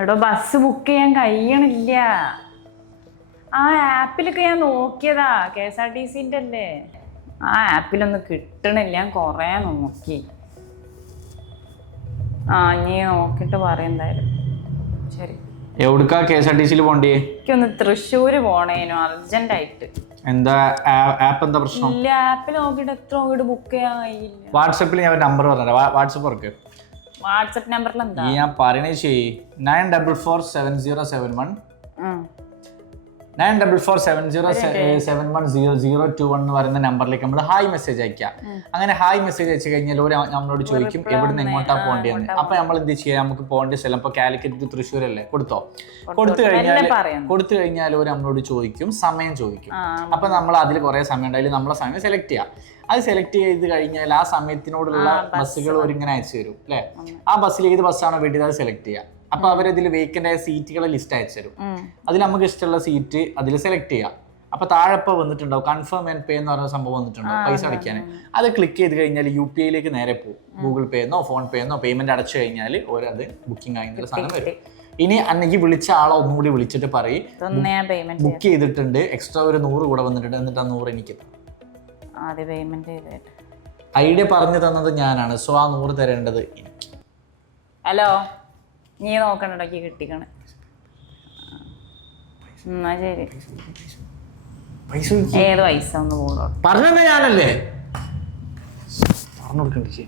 എടോ bus book ചെയ്യാൻ കഴിയണില്ല. ആ ആപ്പിലൊക്കെ ഞാൻ നോക്കിയതാ, KSRTCന്റെ അല്ലേ. ആ ആപ്പിലൊന്നും കിട്ടണില്ല, ഞാൻ കൊറേ നോക്കി. നീ നോക്കിട്ട് പറയാം എന്തായാലും. ശരി. എവിടുക്കാ KSRTC പോണ്ടേ? എനിക്കൊന്ന് തൃശ്ശൂര് പോണേനു അർജന്റായിട്ട്. എന്താ ആപ്പ് എന്താ പ്രശ്നം? ഇല്ല, ആപ്പിൽ നോക്കിട്ട് എത്ര നോക്കിട്ട് ബുക്ക് ചെയ്യാൻ കഴിയില്ല. വാട്സപ്പിൽ ഞാൻ നമ്പർ പറഞ്ഞ വാട്സപ്പ് വർക്ക്. വാട്സപ്പ് നമ്പറിൽ എന്താ ഞാൻ പറയണേ ചെയ്യ്. 944707 944707021 എന്ന് പറയുന്ന നമ്പറിലേക്ക് നമ്മൾ ഹായ് മെസ്സേജ് അയക്കാം. അങ്ങനെ ഹായ് മെസ്സേജ് അയച്ചു കഴിഞ്ഞാൽ നമ്മളോട് ചോദിക്കും എവിടുന്ന് എങ്ങോട്ടാ പോകേണ്ടതെന്ന്. അപ്പൊ നമ്മൾ എന്ത് ചെയ്യാം, നമുക്ക് പോകേണ്ട സ്ഥലം ഇപ്പൊ കാലിക്കറ്റ് തൃശ്ശൂർ അല്ലേ, കൊടുത്തു കഴിഞ്ഞാൽ ഒരു നമ്മളോട് ചോദിക്കും, സമയം ചോദിക്കും. അപ്പൊ നമ്മൾ അതിൽ കുറെ സമയം ഉണ്ടായാലും നമ്മളെ സമയം സെലക്ട് ചെയ്യാം. അത് സെലക്ട് ചെയ്ത് കഴിഞ്ഞാൽ ആ സമയത്തിനോടുള്ള ബസ്സുകൾ ഇങ്ങനെ അയച്ചു തരും അല്ലെ. ആ ബസ്സിൽ ഏത് ബസ്സാണോ വേണ്ടത് അത് സെലക്ട് ചെയ്യാം. അപ്പൊ അവരതിൽ വേക്കൻ്റ് ആയ സീറ്റുകളെ ലിസ്റ്റ് അയച്ചു തരും. അതിൽ നമുക്ക് ഇഷ്ടമുള്ള സീറ്റ് അതിൽ സെലക്ട് ചെയ്യാം. അപ്പൊ താഴെ വന്നിട്ടുണ്ടാവും കൺഫേം ആൻഡ് പേ എന്ന് പറയുന്ന സംഭവം വന്നിട്ടുണ്ടാവും, പൈസ അടയ്ക്കാൻ. അത് ക്ലിക്ക് ചെയ്ത് കഴിഞ്ഞാൽ UPI നേരെ പോകും. ഗൂഗിൾ പേ എന്നോ ഫോൺ പേ എന്നോ പേയ്മെന്റ് അടച്ചു കഴിഞ്ഞാൽ അത് ബുക്കിംഗ് ആയിട്ടുള്ള സാധനം വരും. ഇനി അന്നെങ്കിൽ വിളിച്ച ആളെ ഒന്നും കൂടി വിളിച്ചിട്ട് പറയും ബുക്ക് ചെയ്തിട്ടുണ്ട്, എക്സ്ട്രാ ഒരു 100 കൂടെ വന്നിട്ടുണ്ട്, എന്നിട്ട് ആ 100 എനിക്ക് ഐഡിയ പറഞ്ഞു തന്നത് ഞാനാണ്. സോ ആ 100 തരേണ്ടത് എനിക്ക്. ഹലോ, നീ നോക്കണ്ടോ കിട്ടിക്കണ്. എന്നാ ശരി. ഏത് പൈസ ഒന്ന് കൂടോ പറഞ്ഞ ഞാനല്ലേ പറഞ്ഞു കൊടുക്കണ്ടേ.